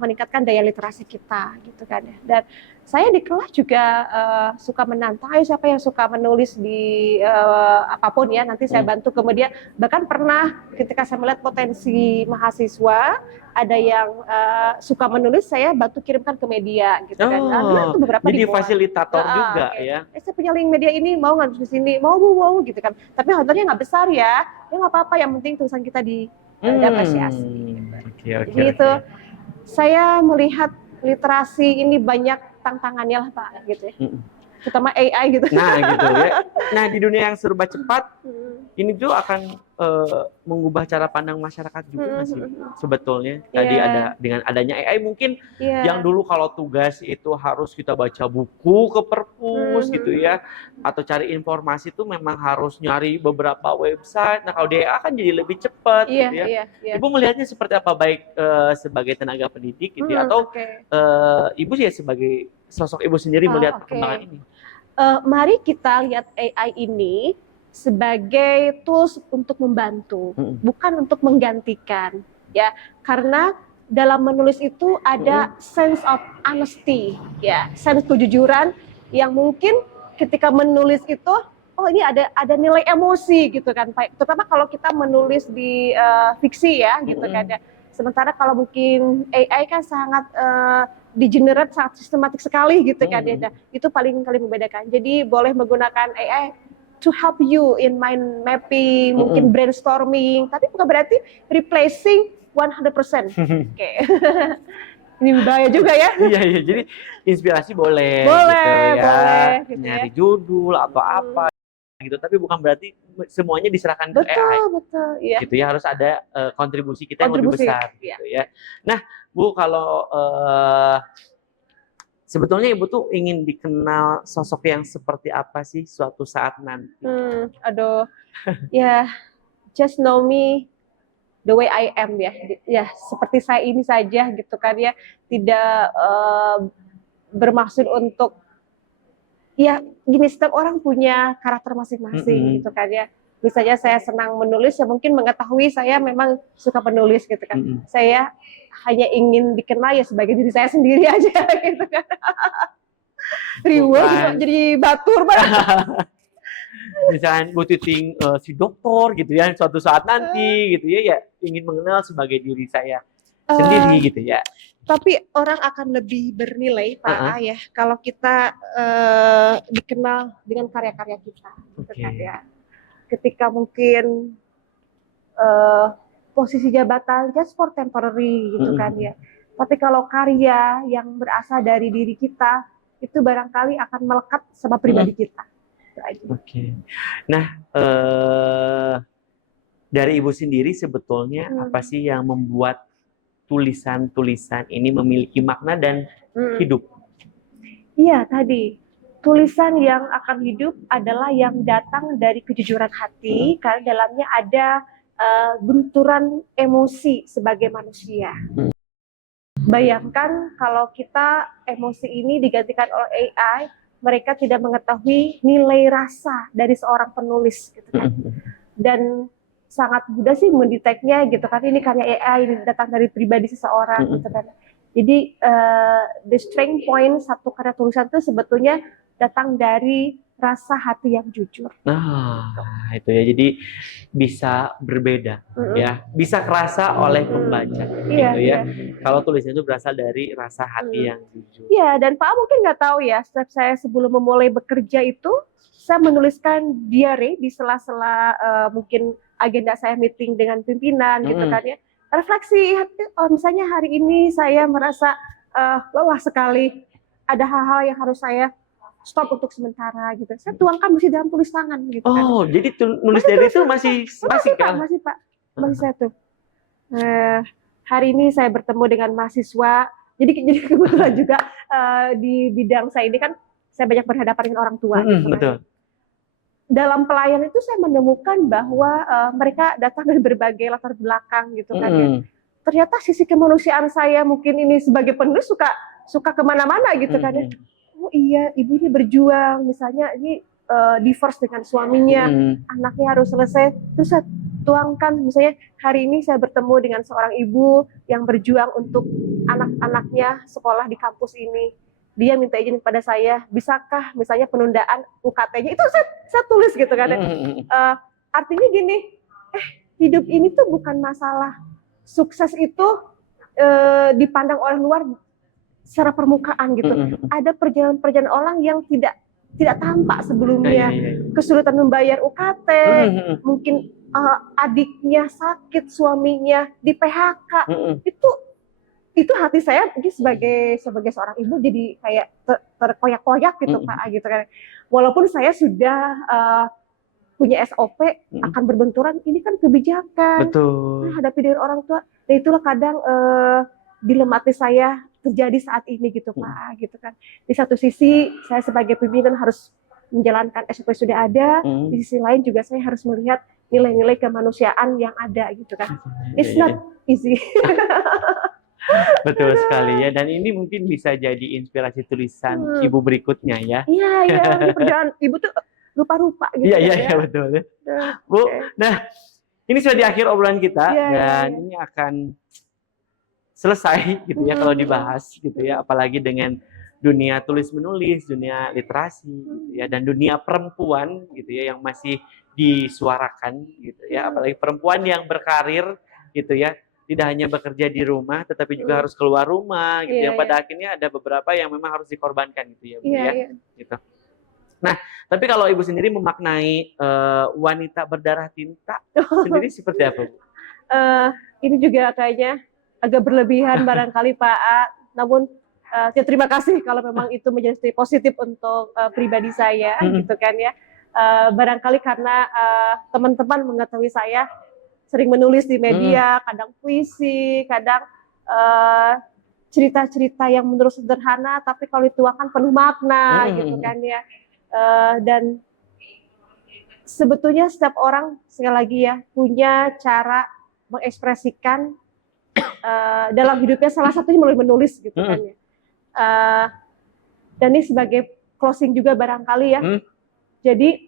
meningkatkan daya literasi kita gitu kan ya. Dan saya di kelas juga suka menantang, ayo siapa yang suka menulis di apapun ya, nanti saya bantu. Kemudian bahkan pernah ketika saya melihat potensi mahasiswa ada yang suka menulis, saya bantu kirimkan ke media gitu kan. Alhamdulillah itu beberapa jadi dimuat. fasilitator juga ya. Saya punya link media ini, mau nggak di sini, mau gitu kan. Tapi honornya nggak besar ya nggak apa-apa, yang penting tulisan kita diapresiasi. Oke. Gitu. Saya melihat literasi ini banyak tantangannya lah Pak, gitu ya. Terutama AI gitu. Nah gitu ya. Nah di dunia yang serba cepat, ini tuh akan mengubah cara pandang masyarakat juga nggak sih sebetulnya. Tadi ada dengan adanya AI mungkin yang dulu kalau tugas itu harus kita baca buku ke perpus gitu ya, atau cari informasi itu memang harus nyari beberapa website. Nah kalau di AI kan jadi lebih cepat gitu ya. Ibu melihatnya seperti apa, baik sebagai tenaga pendidik gitu ya, atau ibu ya sebagai sosok ibu sendiri melihat perkembangan ini? Mari kita lihat AI ini sebagai tools untuk membantu, bukan untuk menggantikan, ya. Karena dalam menulis itu ada sense of honesty, ya, sense kejujuran yang mungkin ketika menulis itu, oh ini ada nilai emosi gitu kan, Pak. Terutama kalau kita menulis di fiksi ya, gitu kan ya. Sementara kalau mungkin AI kan sangat di-generate sangat sistematik sekali gitu kan ya. Itu paling kali membedakan. Jadi boleh menggunakan AI to help you in mind mapping, mungkin brainstorming, tapi bukan berarti replacing 100%. Oke. Ini bahaya juga ya. Iya, jadi inspirasi boleh gitu ya. Nyari judul atau apa gitu, tapi bukan berarti semuanya diserahkan ke AI. Betul, iya. Gitu ya, harus ada kontribusi kita yang lebih besar gitu ya. Nah, Bu, kalau sebetulnya Ibu tuh ingin dikenal sosok yang seperti apa sih suatu saat nanti? Ya, just know me the way I am ya. Ya, seperti saya ini saja gitu kan ya. Tidak bermaksud untuk, ya gini, setiap orang punya karakter masing-masing gitu kan ya. Misalnya saya senang menulis, ya mungkin mengetahui saya memang suka menulis gitu kan. Saya hanya ingin dikenal ya sebagai diri saya sendiri aja gitu kan. Reward jadi batur banget. Misalnya Bu Titing si dokter gitu ya, suatu saat nanti gitu ya, ingin mengenal sebagai diri saya sendiri gitu ya. Tapi orang akan lebih bernilai Pak A ya kalau kita dikenal dengan karya-karya kita gitu kan ya. Ketika mungkin posisi jabatan just for temporary gitu kan ya. Tapi kalau karya yang berasal dari diri kita itu barangkali akan melekat sama pribadi kita. Nah, dari Ibu sendiri sebetulnya apa sih yang membuat tulisan-tulisan ini memiliki makna dan hidup? Iya, tadi tulisan yang akan hidup adalah yang datang dari kejujuran hati, karena dalamnya ada benturan emosi sebagai manusia. Bayangkan kalau kita emosi ini digantikan oleh AI, mereka tidak mengetahui nilai rasa dari seorang penulis gitu kan. Dan sangat mudah sih mendeteknya gitu kan, ini karya AI, ini datang dari pribadi seseorang gitu kan. Jadi the strength point satu karya tulisan itu sebetulnya datang dari rasa hati yang jujur. Nah, itu ya, jadi bisa berbeda ya, bisa kerasa oleh pembaca gitu ya. Kalau tulisan itu berasal dari rasa hati yang jujur. Iya, dan Pak mungkin nggak tahu ya, setiap saya sebelum memulai bekerja itu, saya menuliskan diary di sela-sela mungkin agenda saya meeting dengan pimpinan gitu kan ya. Refleksi, misalnya hari ini saya merasa lelah sekali, ada hal-hal yang harus saya stop untuk sementara gitu. Saya tuangkan masih dalam tulis tangan gitu kan. Oh, jadi nulis diary itu masih kan? Masih Pak. Masih saya tuh. Hari ini saya bertemu dengan mahasiswa. Jadi kebetulan juga di bidang saya ini kan saya banyak berhadapan dengan orang tua gitu kan. Betul. Dalam pelayanan itu saya menemukan bahwa mereka datang dari berbagai latar belakang gitu kan ya. Ternyata sisi kemanusiaan saya mungkin ini sebagai penulis suka kemana-mana gitu kan ya. Oh iya, ibu ini berjuang, misalnya ini divorce dengan suaminya, anaknya harus selesai, terus tuangkan, misalnya hari ini saya bertemu dengan seorang ibu yang berjuang untuk anak-anaknya sekolah di kampus ini. Dia minta izin kepada saya, bisakah misalnya penundaan UKT-nya, itu saya tulis gitu kan. Artinya gini, hidup ini tuh bukan masalah sukses itu dipandang oleh luar secara permukaan gitu. Ada perjalanan-perjalanan orang yang tidak tampak sebelumnya. Kesulitan membayar UKT, mungkin adiknya sakit, suaminya di PHK. Itu hati saya mungkin sebagai seorang ibu jadi kayak terkoyak-koyak gitu Pak gitu kan. Walaupun saya sudah punya SOP akan berbenturan, ini kan kebijakan. Betul. Hadapi dengan orang tua. Dan itulah kadang dilematis saya terjadi saat ini gitu Pak gitu kan. Di satu sisi saya sebagai pimpinan harus menjalankan SOP sudah ada, di sisi lain juga saya harus melihat nilai-nilai kemanusiaan yang ada gitu kan. It's not easy. Betul sekali ya, dan ini mungkin bisa jadi inspirasi tulisan ibu berikutnya ya. Iya, perjalanan ibu tuh rupa-rupa gitu. Iya betul. Bu, nah ini sudah di akhir obrolan kita dan ini akan selesai gitu ya kalau dibahas gitu ya, apalagi dengan dunia tulis menulis, dunia literasi gitu ya, dan dunia perempuan gitu ya yang masih disuarakan gitu ya, apalagi perempuan yang berkarir gitu ya. Tidak hanya bekerja di rumah, tetapi juga harus keluar rumah, gitu. Yang pada akhirnya ada beberapa yang memang harus dikorbankan, gitu ya, Bu ya. Gitu. Nah, tapi kalau Ibu sendiri memaknai wanita berdarah tinta sendiri seperti apa, Bu? Ini juga kayaknya agak berlebihan barangkali Pak A. Namun ya terima kasih kalau memang itu menjadi positif untuk pribadi saya, gitu kan ya. Barangkali karena teman-teman mengetahui saya sering menulis di media, kadang puisi, kadang cerita-cerita yang menurut sederhana, tapi kalau dituangkan penuh makna, gitu kan ya. Dan sebetulnya setiap orang, sekali lagi ya, punya cara mengekspresikan dalam hidupnya, salah satunya melalui menulis, gitu kan ya. Dan ini sebagai closing juga barangkali ya. Jadi,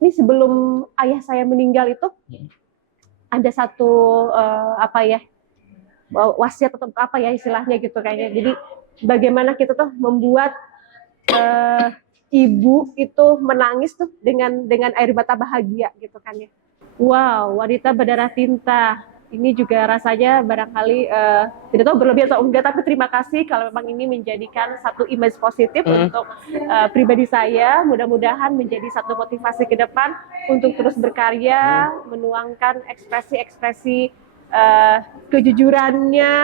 ini sebelum ayah saya meninggal itu, ada satu wasiat atau apa ya istilahnya gitu kayaknya. Jadi bagaimana kita tuh membuat ibu itu menangis tuh dengan air mata bahagia gitu kan ya. Wow, wanita berdarah tinta. Ini juga rasanya barangkali tidak tahu berlebihan atau enggak, tapi terima kasih kalau memang ini menjadikan satu image positif untuk pribadi saya. Mudah-mudahan menjadi satu motivasi ke depan untuk terus berkarya, menuangkan ekspresi-ekspresi kejujurannya,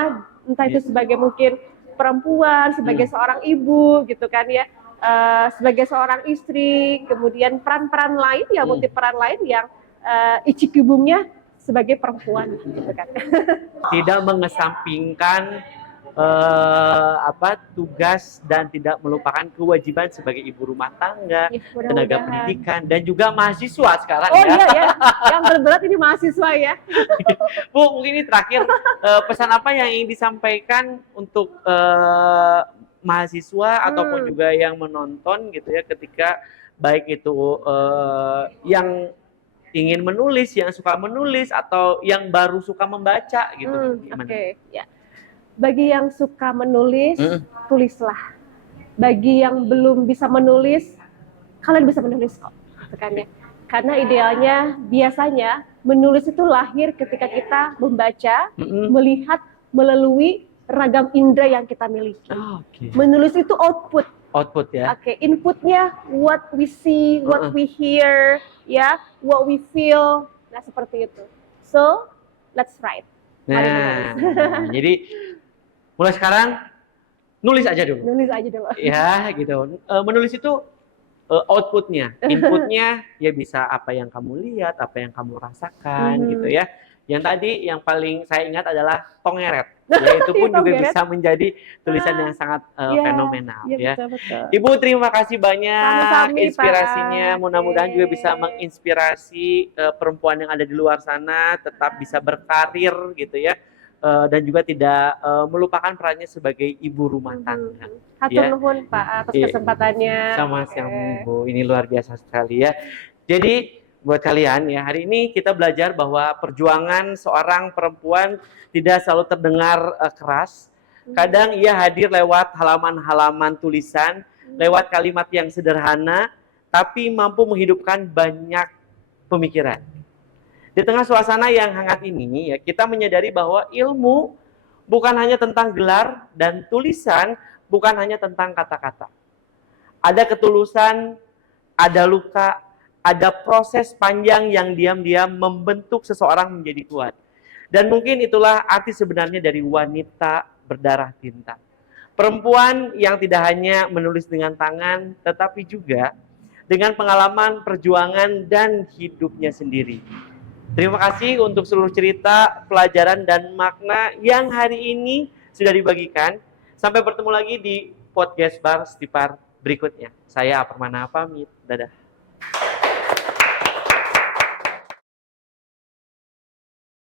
entah itu sebagai mungkin perempuan, sebagai seorang ibu gitu kan ya, sebagai seorang istri, kemudian peran-peran lain ya, multi peran lain yang icikubungnya sebagai perempuan gitu kan. Tidak mengesampingkan tugas dan tidak melupakan kewajiban sebagai ibu rumah tangga, tenaga pendidikan, dan juga mahasiswa sekarang ya. Iya, yang terberat ini mahasiswa ya. Bu, mungkin ini terakhir, pesan apa yang ingin disampaikan untuk mahasiswa ataupun juga yang menonton gitu ya, ketika baik itu yang ingin menulis, yang suka menulis, atau yang baru suka membaca gitu. Oke. Ya. Bagi yang suka menulis, tulislah. Bagi yang belum bisa menulis, kalian bisa menulis kok. Karena idealnya, biasanya menulis itu lahir ketika kita membaca, melihat melalui ragam indera yang kita miliki. Menulis itu output. Output ya. Inputnya what we see, what we hear, ya, what we feel. Nah, seperti itu. So, let's write. Nah, jadi mulai sekarang nulis aja dulu. Nulis aja dulu. Ya, gitu. Menulis itu outputnya, inputnya ya bisa apa yang kamu lihat, apa yang kamu rasakan, gitu ya. Yang tadi yang paling saya ingat adalah tongeret. Ya, itu pun juga bisa menjadi tulisan yang sangat fenomenal ya. Betul. Ibu terima kasih banyak. Sami-sami, inspirasinya. Mudah-mudahan juga bisa menginspirasi perempuan yang ada di luar sana tetap bisa berkarir gitu ya. Dan juga tidak melupakan perannya sebagai ibu rumah tangga. Hatur nuhun Pak atas kesempatannya. Sama-sama Bu, ini luar biasa sekali ya. Jadi buat kalian ya. Hari ini kita belajar bahwa perjuangan seorang perempuan tidak selalu terdengar keras. Kadang ia hadir lewat halaman-halaman tulisan, lewat kalimat yang sederhana, tapi mampu menghidupkan banyak pemikiran. Di tengah suasana yang hangat ini, ya, kita menyadari bahwa ilmu bukan hanya tentang gelar dan tulisan, bukan hanya tentang kata-kata. Ada ketulusan, ada luka, ada proses panjang yang diam-diam membentuk seseorang menjadi kuat. Dan mungkin itulah arti sebenarnya dari wanita berdarah tinta. Perempuan yang tidak hanya menulis dengan tangan, tetapi juga dengan pengalaman, perjuangan, dan hidupnya sendiri. Terima kasih untuk seluruh cerita, pelajaran, dan makna yang hari ini sudah dibagikan. Sampai bertemu lagi di podcast Bar Stipar berikutnya. Saya Permana pamit. Dadah.